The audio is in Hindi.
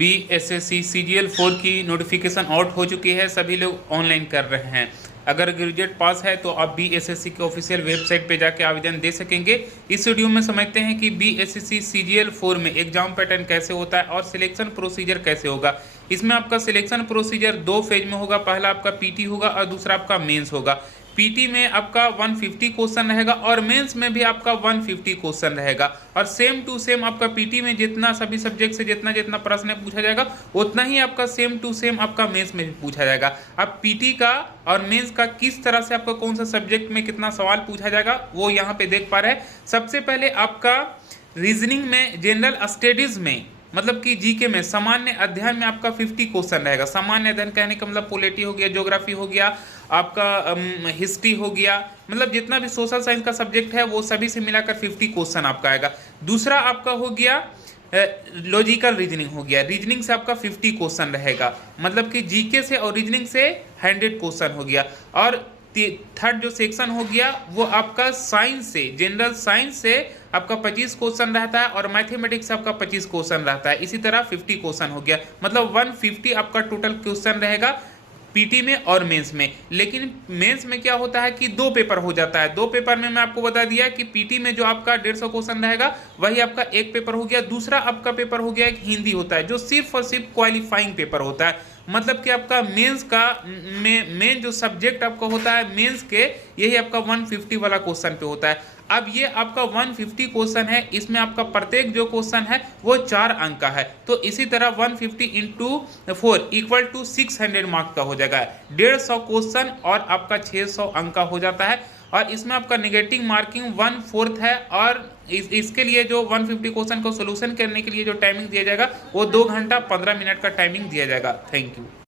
BSSC CGL 4 की नोटिफिकेशन आउट हो चुकी है, सभी लोग ऑनलाइन कर रहे हैं। अगर ग्रेजुएट पास है तो आप BSSC के ऑफिशियल वेबसाइट पे जाके आवेदन दे सकेंगे। इस वीडियो में समझते हैं कि BSSC CGL 4 में एग्जाम पैटर्न कैसे होता है और सिलेक्शन प्रोसीजर कैसे होगा। इसमें आपका सिलेक्शन प्रोसीजर 2 फेज में होगा। पहला आपका PT होगा और दूसरा आपका मेंस होगा। PT में आपका 150 क्वेश्चन रहेगा और मेंस में भी आपका 150 क्वेश्चन रहेगा और सेम टू सेम आपका PT में जितना सभी सब्जेक्ट से जितना जितना प्रश्न पूछा जाएगा उतना ही आपका सेम टू सेम आपका मेंस में भी पूछा जाएगा। अब PT का और मेंस का किस तरह से आपका कौन सा सब्जेक्ट में कितना सवाल पूछा जाएगा वो यहाँ पे देख पा रहे हैं। सबसे पहले आपका रीजनिंग में, जनरल स्टडीज में मतलब कि जीके में, सामान्य अध्ययन में आपका 50 क्वेश्चन रहेगा। सामान्य अध्ययन कहने का मतलब पॉलिटी हो गया, ज्योग्राफी हो गया, आपका हिस्ट्री हो गया, मतलब जितना भी सोशल साइंस का सब्जेक्ट है वो सभी से मिलाकर 50 क्वेश्चन आपका आएगा। दूसरा आपका हो गया लॉजिकल रीजनिंग हो गया। रीजनिंग से आपका 50 क्वेश्चन रहेगा, मतलब कि जीके से और रीजनिंग से 100 क्वेश्चन हो गया। और थर्ड जो सेक्शन हो गया वो आपका साइंस से, जनरल साइंस से आपका 25 क्वेश्चन रहता है और मैथमेटिक्स से आपका 25 क्वेश्चन रहता है। इसी तरह 50 क्वेश्चन हो गया, मतलब 150 आपका टोटल क्वेश्चन रहेगा PT में और मेंस में। लेकिन मेंस में क्या होता है कि 2 पेपर हो जाता है। 2 पेपर में मैं आपको बता दिया कि PT में जो आपका 150 क्वेश्चन रहेगा वही आपका एक पेपर हो गया। दूसरा आपका पेपर हो गया एक हिंदी होता है जो सिर्फ और सिर्फ क्वालिफाइंग पेपर होता है, मतलब कि आपका मेंस का मेन जो सब्जेक्ट आपका होता है मेंस के, यही आपका 150 वाला क्वेश्चन पे होता है। अब ये आपका 150 क्वेश्चन है, इसमें आपका प्रत्येक जो क्वेश्चन है वो 4 अंक का है। तो इसी तरह 150 इंटू 4 इक्वल टू 600 मार्क का हो जाएगा। 150 क्वेश्चन और आपका 600 अंक का हो जाता है। और इसमें आपका नेगेटिव मार्किंग 1/4 है। और इसके लिए जो 150 क्वेश्चन को सोल्यूशन करने के लिए जो टाइमिंग दिया जाएगा वो 2 घंटा 15 मिनट का टाइमिंग दिया जाएगा। Thank you.